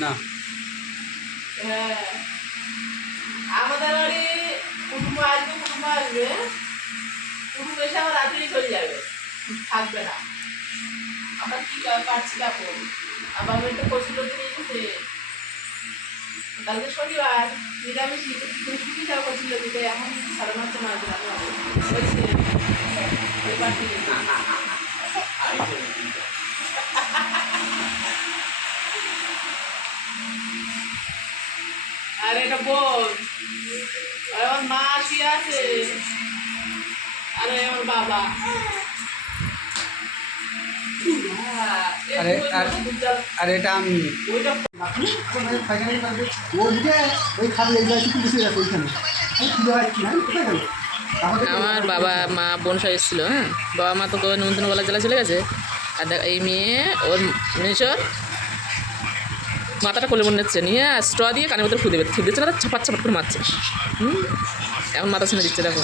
না। হ্যাঁ। আমাদের বাড়ি কুটুম্ব আসবে কুটুম্ব আসবে। কুটুম্ব এসে আবার রাত্রি চলে যাবে। থাকবে না। আমরা কি কাটছি কাপড় আবার একটা কচুর দিয়ে এসেছে কালকে শনিবার। নিরামিষ তুমি যাও কচুর দিতে এখন সাড়ে মাসে মাছ রান্না হবে। ওই ছেলে, ওই পার্টি আর এটা বোন আমার মা শুয়ে আছে? আর আমার বাবা। আরে, আর- এটা আমি। কি আমার বাবা মা বোন সব এসেছিল হ্যাঁ? বাবা মা তো নিমন্ত্রণবেলা জেলা চলে গেছে। আর দেখ এই মেয়ে ওর মেশর মাথাটা কোলে মনে হচ্ছে, নিয়ে স্ট্র দিয়ে কানের মধ্যে ফুদে ফুদ দিচ্ছে না ছাপাত ছাপাত করে মারছে। হুম? এখন মাথা শুনে দিচ্ছে, দেখো।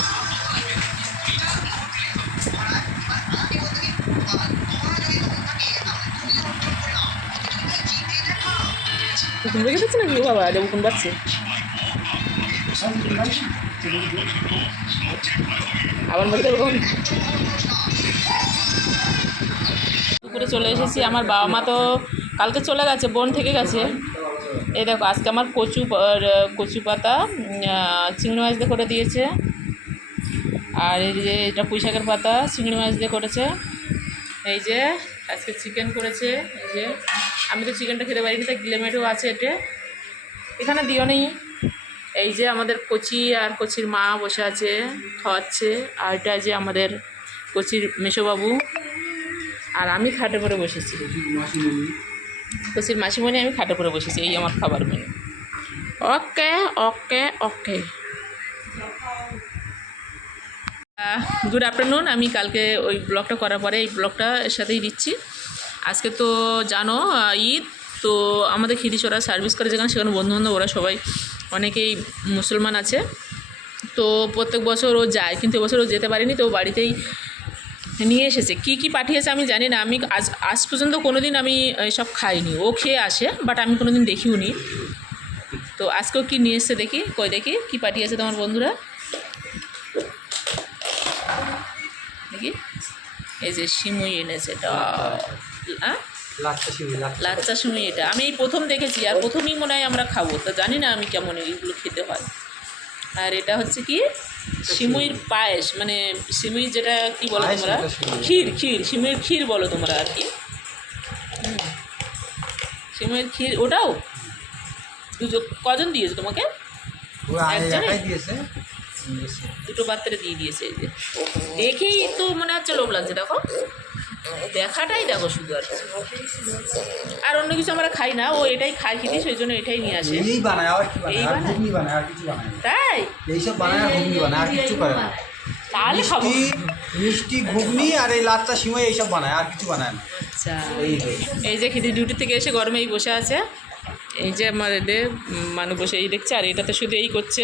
বাবা? দুপুরে চলে এসেছি, আমার বাবা মা তো কালকে চলে গেছে, বোন থেকে গেছে। এই দেখো, আজকে আমার কচু কচু পাতা চিংড়ি মাছ দিয়ে করে দিয়েছে। আর এই যে, এটা পুঁই শাকের পাতা, চিংড়ি মাছ দিয়ে করেছে। এই যে, আজকে চিকেন করেছে। এই যে, আমি তো চিকেনটা খেতে পারিনি তাই গ্লেমেটও আছে এতে। এখানে দিও নেই এই যে, আমাদের কচি আর কচির মা বসে আছে, খাওয়াচ্ছে। আর এটা যে, আমাদের কচির মেশোবাবু। আর আমি খাটে করে বসেছি। কচির মাসিমণি আমি খাটে করে বসেছি, এই আমার খাবার menu okay okay okay. Good afternoon আমি কালকে ওই ব্লগটা করার পরে এই ব্লগটা এর সাথেই দিচ্ছি। আজকে তো জানো ঈদ, তো আমাদের খিদিছড়া সার্ভিস করে যেখানে সেখানে বন্ধুবান্ধব, ওরা সবাই অনেকেই মুসলমান আছে। তো প্রত্যেক বছর ও যায়, কিন্তু এবছর ও যেতে পারেনি, তো বাড়িতেই নিয়ে এসেছে। কি কি পাঠিয়েছে আমি জানি না। আমি আজ আজ পর্যন্ত কোনো দিন আমি সব খাইনি। ও খেয়ে আসে বাট আমি কোনো দিন দেখিও নি। তো আজকেও কি নিয়ে এসছে দেখি কই দেখি কি পাঠিয়েছে তোমার বন্ধুরা? দেখি। এই যে সিমুই এনেছে এটা। হ্যাঁ লাচ্চা সিমুই এটা। আমি এই প্রথম দেখেছি আর প্রথমেই মনে হয় আমরা খাব। তো জানি না আমি কেমন এইগুলো খেতে হয়। আর এটা হচ্ছে কি? সিমুইর পায়েস মানে সিমুই যেটা কি বলো তোমরা? ক্ষীর ক্ষীর সিমুইর ক্ষীর বলো তোমরা আর কি। সিমুইর ক্ষীর ওটাও? দুজন কজন দিয়েছে তোমাকে? দুটো পাত্রে দিয়ে দিয়েছে এই যে। দেখেই তো মনে হচ্ছে লোভ লাগছে দেখো। দেখাটাই দেখো শুধু আর আর অন্য কিছু আমরা খাই না ও এটাই খাই খেতে সেই জন্য এটাই নিয়ে আসে। এই বানায় আর কি এই বানায় আর বানায়? ঘুগনি বানায়। আর কিছু বানায়। তাই? এইসব বানায় আর ঘুগনি বানায় আর কিছু করে না। তাহলে খাব। মিষ্টি ঘুগনি আর এই লাচ্চা সিমাই এইসব বানায় আর কিছু বানায় না। আচ্ছা। এই তো। এই যে খিদি ডিউটি থেকে এসে গরমেই বসে আছে। এই যে আমার এদের মানুষ বসে এই দেখছে আর এটাতে শুধু এই করছে।